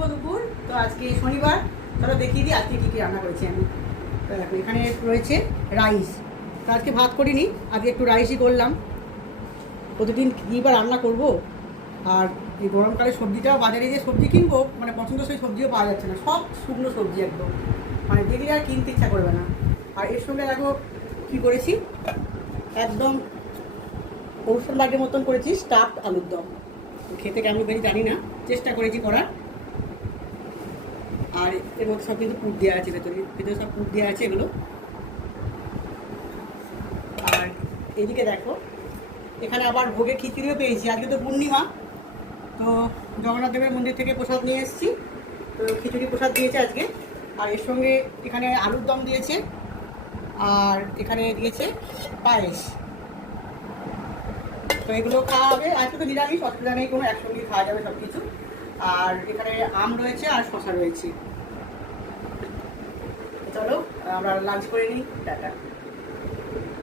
শুভ দুপুর। তো আজকে শনিবার, চলো দেখিয়ে দিই আজকে কী কী রান্না করেছি আমি। তো দেখো এখানে রয়েছে রাইস। তো আজকে ভাত করিনি, আজকে একটু রাইসই করলাম। প্রতিদিন কী বা রান্না করবো। আর এই গরমকালে সবজিটাও, বাজারে যে সবজি কিনবো মানে পছন্দসই সবজিও পাওয়া যাচ্ছে না, সব শুকনো সবজি একদম, মানে দেখলে আর কিনতে ইচ্ছা করবে না। আর এর সঙ্গে দেখো কী করেছি, একদম অনুষ্ঠান বাড়ির মতন করেছি স্টাফড আলুর দম। খেতে কেমন করেছি জানি না, চেষ্টা করেছি করার। আর এর মধ্যে সব কিন্তু পুর দেওয়া আছে, ভেতরে সব পুর দেওয়া আছে এগুলো। আর এদিকে দেখো এখানে আবার ভোগের খিচুড়িও পেয়েছি, আজকে তো পূর্ণিমা। তো জগন্নাথ দেবের মন্দির থেকে প্রসাদ নিয়ে এসেছি, তো খিচুড়ি প্রসাদ দিয়েছে আজকে। আর এর সঙ্গে এখানে আলুর দম দিয়েছে, আর এখানে দিয়েছে পায়েস। তো এগুলো খাওয়া হবে, আজকে তো নিরামিষ, অসুবিধা নেই কোনো, একসঙ্গে খাওয়া যাবে সব কিছু। আর এখানে আম রয়েছে আর শশা রয়েছে। চলো আমরা লাঞ্চ করে নিই, টাটা।